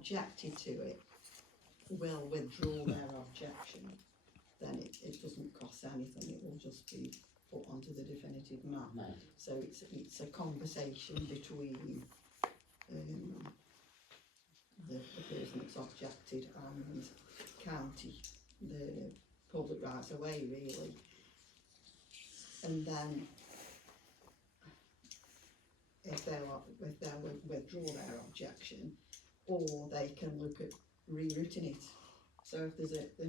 objected to it will withdraw their objection, then it doesn't cost anything, it will just be put onto the definitive map. Right. So it's a conversation between the person that's objected and county, the public rights of way really. And then if they'll withdraw their objection, or they can look at rerouting it. So if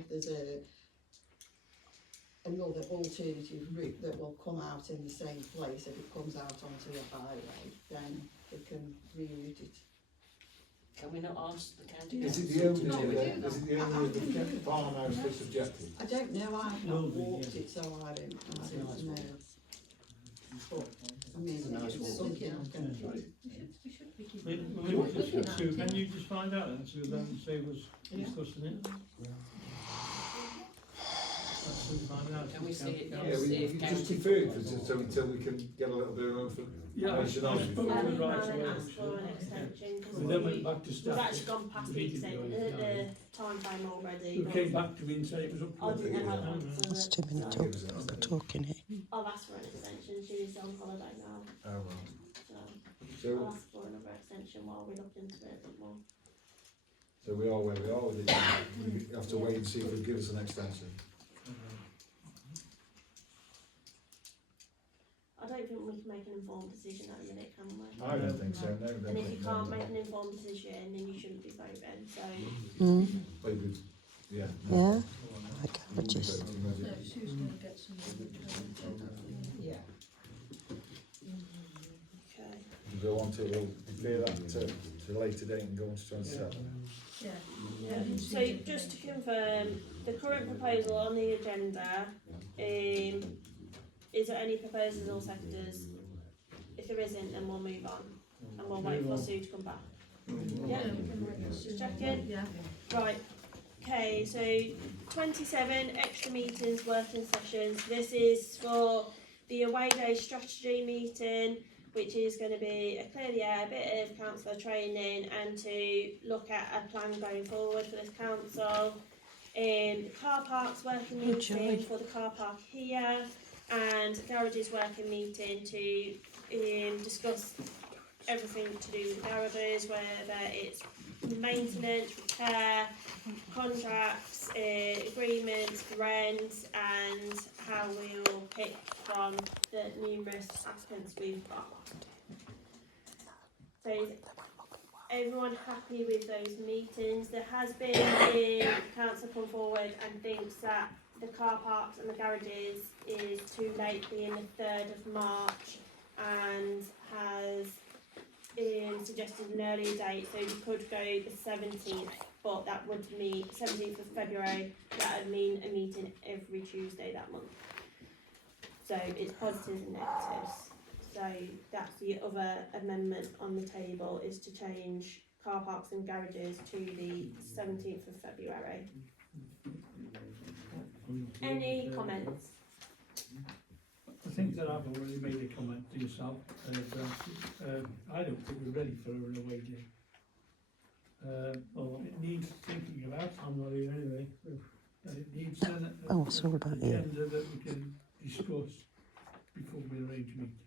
there's another alternative route that will come out in the same place, if it comes out onto a highway, then they can reroute it. Can we not ask the county? Is it the owner of the farmhouse that's objecting? I don't know, I've not walked it, so I don't know. But, I mean, it's something I can do. Can you just find out and so then save us discussing it? Can we see it? Yeah, we just defer it so until we can get a little bit of information on it. We then went back to staff. We've actually gone past the time frame already. We came back to me and said it was up to I didn't know how to That's answer 2 minutes it. talking here. I've asked for an extension, she's on holiday now, Oh, right. so I'll So, ask for another extension while we look into it a bit more. so we are where we are with it. We have to wait and see if they give us an extension. I don't think we can make an informed decision at the minute, can we? I don't think so, no. And if you can't make an informed decision, then you shouldn't be voting, so. Maybe, yeah. Yeah, I just. Yeah. Okay. If they want it, we'll defer that to a later date and go on to 27. Yeah, so just to confirm, the current proposal on the agenda, is there any proposals or seconders? If there isn't, then we'll move on and we'll wait for Sue to come back. Yeah, just checking. Yeah. Right, okay, so 27 extra meetings, working sessions. This is for the away day strategy meeting, which is going to be a clear the air, a bit of councillor training, and to look at a plan going forward for this council. The car parks working meeting for the car park here, and garages working meeting to discuss everything to do with garages, whether it's maintenance, repair, contracts, agreements, rent, and how we'll pick from the numerous applicants we've got. So is everyone happy with those meetings? There has been council come forward and thinks that the car parks and the garages is too late, being the 3rd of March, and has suggested an earlier date, so we could go the 17th, but that would mean 17th of February, that would mean a meeting every Tuesday that month. So it's positives and negatives. So that's the other amendment on the table, is to change car parks and garages to the 17th of February. Any comments? I think that I've already made a comment to yourself. I don't think we're ready for an away day. Well, it needs thinking about. I'm not here anyway. And it needs an agenda that we can discuss before we arrange a meeting.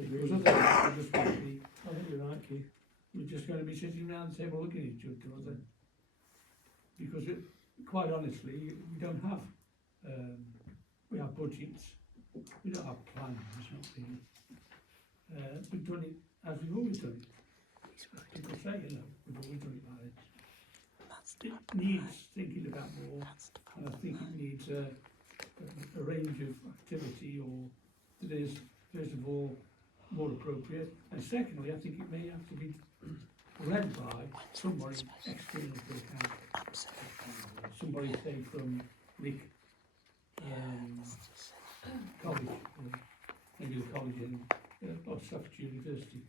Because otherwise, we're just going to be, I think you're right, Keith, we're just going to be sitting around the table looking at each other. Because quite honestly, we don't have, we have budgets, we don't have plans, not really. We've done it as we've always done it. People say, you know, we've always done it like this. It needs thinking about more, and I think it needs a range of activity, or that is, first of all, more appropriate, and secondly, I think it may have to be led by somebody external to the council. Somebody, say, from Wick College, maybe the college in or Staffordshire University.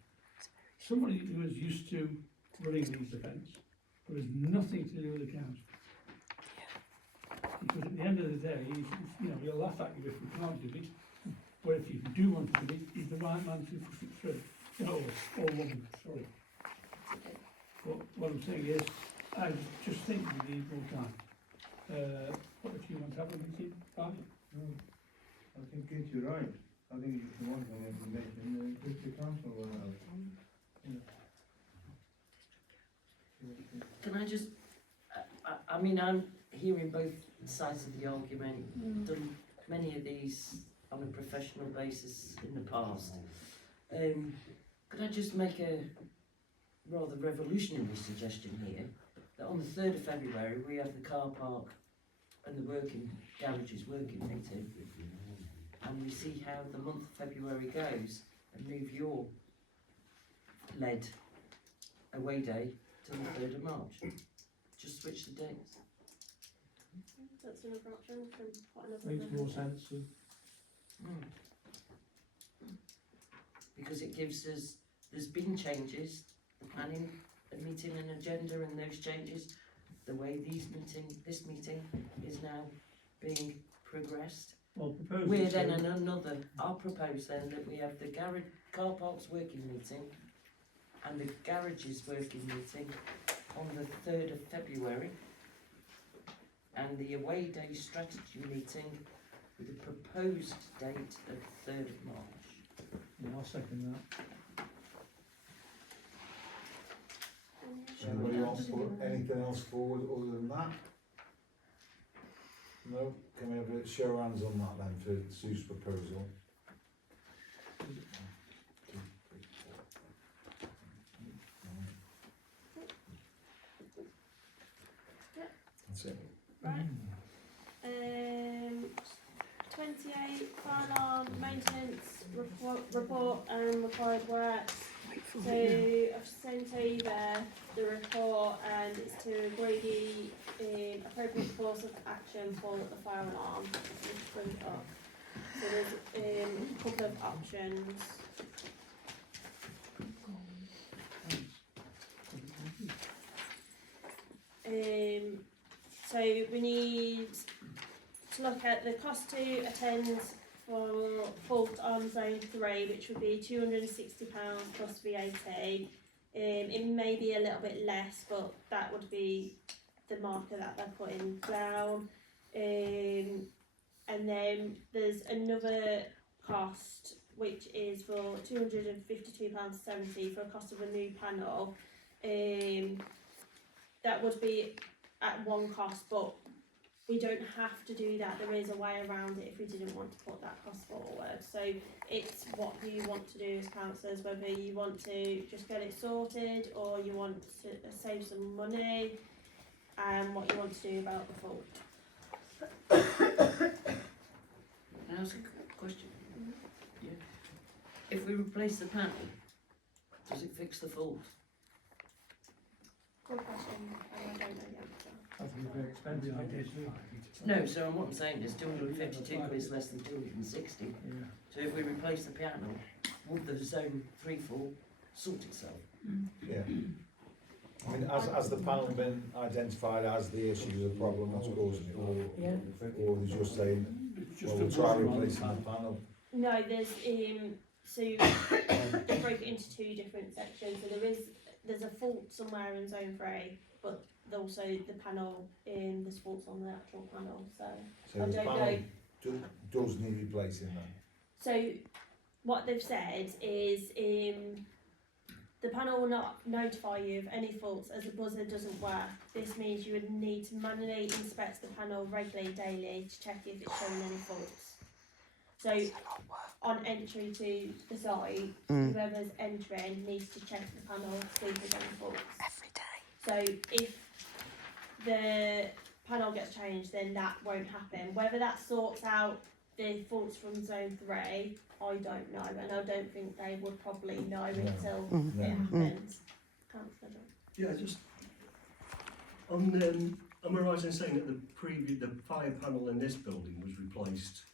Somebody who is used to running these events, but has nothing to do with the council. Because at the end of the day, you know, we'll laugh at you if we can't do it, but if you do want to do it, he's the right man to push it through. Or woman, sorry. But what I'm saying is, I just think we need more time. What if you want to have a meeting, fine. I think you're right. I think if you want some information, the council will have. Can I just, I mean, I'm hearing both sides of the argument, done many of these on a professional basis in the past. Could I just make a rather revolutionary suggestion here, that on the 3rd of February we have the car park and the garages working meeting, and we see how the month of February goes, and move your lead away day till the 3rd of March. Just switch the dates. That's another option. Can put another Makes more sense. Because it gives us, there's been changes, the planning, the meeting and agenda and those changes, the way this meeting is now being progressed. Well, propose We're it then to- I'll propose then that we have the car parks working meeting and the garages working meeting on the 3rd of February, and the away day strategy meeting with a proposed date of 3rd of March. Yeah, I'll second that. Anybody else put anything else forward other than that? No? Can we have a show of hands on that then for Sue's proposal? That's it. Right. 28, final maintenance report and required works. So I've sent over the report, and it's to agree the appropriate course of action for the fire alarm. Just bring it up. So there's a couple of options. So we need to look at the cost to attend for fault on zone 3, which would be £260 plus VAT. It may be a little bit less, but that would be the marker that they're putting down. And then there's another cost which is for £252.70 for a cost of a new panel. That would be at one cost, but we don't have to do that. There is a way around it if we didn't want to put that cost forward. So it's what you want to do as councillors, whether you want to just get it sorted or you want to save some money, and what you want to do about the fault. Can I ask a question? Yeah. If we replace the panel, does it fix the fault? Good question, and I don't know the answer. I think it's very expensive, I guess. No, so what I'm saying is 252 quid is less than 260. Yeah. So if we replace the piano, would the zone 3 fault sort itself? Yeah. I mean, has the panel been identified as the issue, the problem that's causing it, or they're just saying, well, we'll try replacing the panel? No, there's so they break it into two different sections. So there's a fault somewhere in zone 3, but also the panel there's faults on the actual panel. So I the don't panel know. does need replacing then? So what they've said is the panel will not notify you of any faults as the buzzer doesn't work. This means you would need to manually inspect the panel regularly daily to check if it's showing any faults. So on entry to the site, whoever's entering needs to check the panel to see if there's any faults. Every day. So if the panel gets changed, then that won't happen. Whether that sorts out the faults from zone 3, I don't know, and I don't think they would probably know until it happens. Councillor John. Yeah, just on am I right in saying that the fire panel in this building was replaced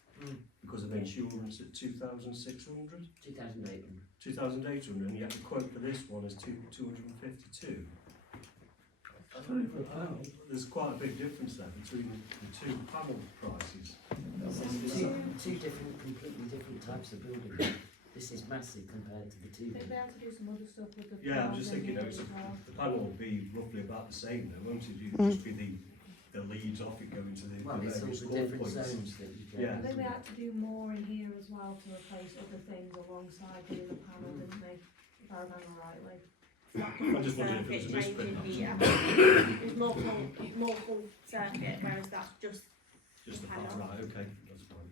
because of insurance at 2,600? 2,800. 2,800, and yet the quote for this one is 252. Sorry for a panel. There's quite a big difference there between the two panel prices. Two different, completely different types of building. this is massive compared to the two. They'll be able to do some other stuff with the. Yeah, I'm just panels thinking, in though, here as well. the panel will be roughly about the same though, won't it? It'll just be the leads off it going to the Well, it's all various the score different points. zones that you get. Yeah. They may have to do more in here as well to replace other things alongside doing the panel, didn't they? If I remember rightly. I just wondered if it was a Circuit misprint. changing That's here. It's more full circuit, whereas that's just just the panel. panel, right, okay, that's fine.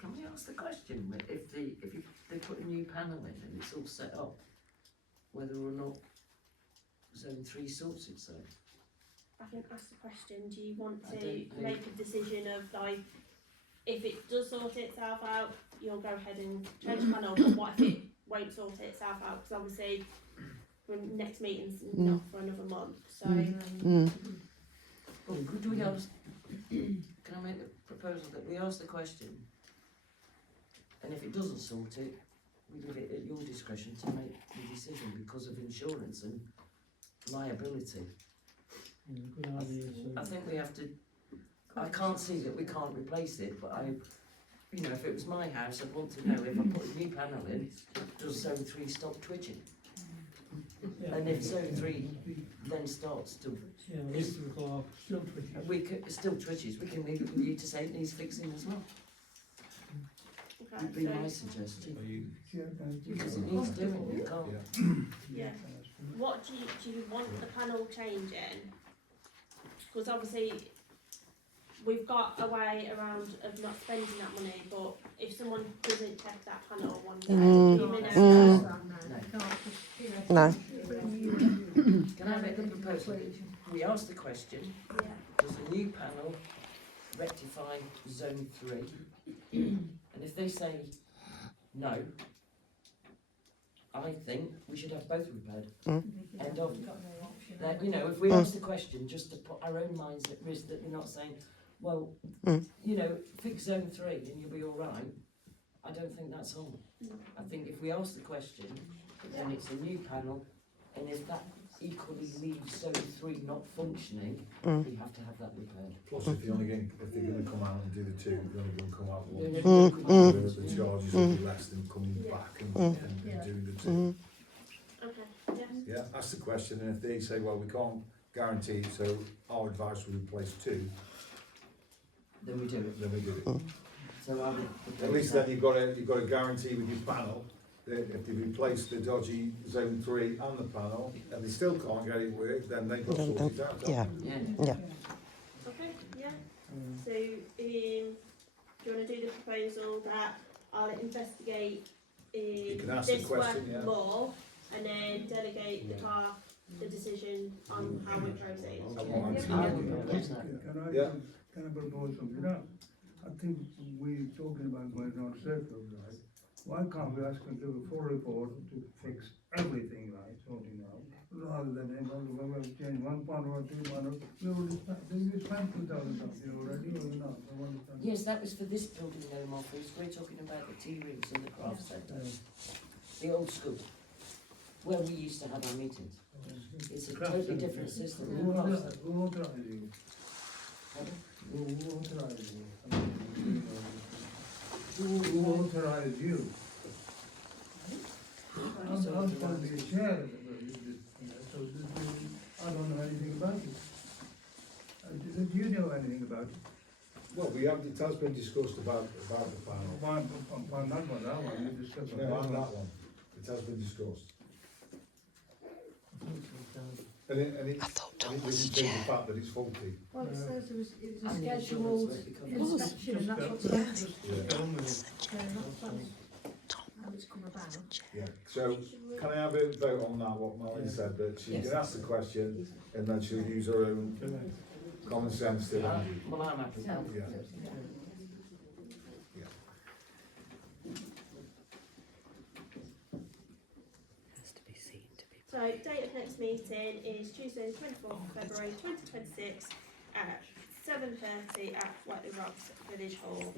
Can we ask the question, if they put a new panel in and it's all set up, whether or not zone 3 sorts itself? I can ask the question, do you want I to don't think- make a decision of like, if it does sort itself out, you'll go ahead and change the panel, but what if it won't sort itself out? Because obviously, the next meeting's not for another month, so. Well, could we ask, can I make the proposal that we ask the question, and if it doesn't sort it, we leave it at your discretion to make the decision because of insurance and liability. Yeah, good idea, so. I think we have to, I can't see that we can't replace it, but you know, if it was my house, I'd want to know if I put a new panel in, does zone 3 stop twitching? Yeah. And if zone 3 then starts to, Yeah, Mr. Clark, still twitches. it still twitches, we can leave it with you to say it needs fixing as well. Okay, Would be my so, suggestion, Are you, because it needs doing, you can't. yeah, what do you want the panel changing? Because obviously, we've got a way around of not spending that money, but if someone doesn't check that panel one day, even if No. Can I make the proposal? We ask the question, yeah, does a new panel rectify zone 3? And if they say no, I think we should have both repaired. End of. That, you know, if we ask the question just to put our own minds at risk, that we're not saying, well, you know, fix zone 3 and you'll be all right. I don't think that's on. I think if we ask the question, then it's a new panel, and if that equally leaves zone 3 not functioning, we have to have that repaired. plus if they're going to come out and do the 2, they're only going to come out once. Yeah. The charges will be less than coming back and doing the 2. okay, yeah. Yeah, that's the question, and if they say, well, we can't guarantee it, so our advice will replace 2, Then we do it. then we do it. So I would propose At least that. then you've got a guarantee with your panel, that if they replace the dodgy zone 3 and the panel, and they still can't get it work, then they've got to sort it out. Yeah. Yeah. Okay, yeah. So, do you want to do the proposal that I'll investigate can ask the this question, work yeah. more, and then delegate the decision on how it proceeds? And what answer I you would give. propose that. Yeah. Can I propose something? You know, I think we're talking about going on circles, right? Why can't we ask them to do a full report to fix everything, right, sorting out, rather than we're going to change one panel or 2 panels? We already spent 2,000 something already, or not? I understand. Yes, that was for this building, no more, we're talking about the tea rooms and the craft centre, the old school, where we used to have our meetings. It's a totally different system. Who authorized you? Pardon? Who authorized you? Who authorized you? I'm supposed to be a chair of so I don't know anything about it. Did you know anything about it? Well, it has been discussed about the panel. Not on that one, you discussed No, on on that that one, it has been discussed. And it I thought Tom was doesn't the change chair. the fact that it's faulty. Well, it says it was a And the scheduled insurance rate becomes- inspection, and that's what's Yeah. happened. Yeah. Go on with it. How it's come about. Yeah, so can I have a vote on that, what Molly said, that she Yes. can ask the question and then she'll use her own common sense to, Well, I'm happy with that. yeah. So, date of next meeting is Tuesday, the 24th of February 2026 at 7:30 at Whiteley Rocks Village Hall.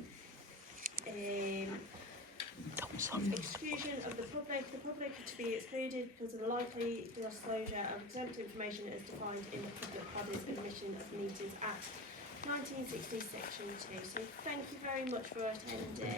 Exclusion of the public are to be excluded because of the likely disclosure of exempt information as defined in the Public Bodies Admission of Meetings Act 1960 Section 2. So thank you very much for attending.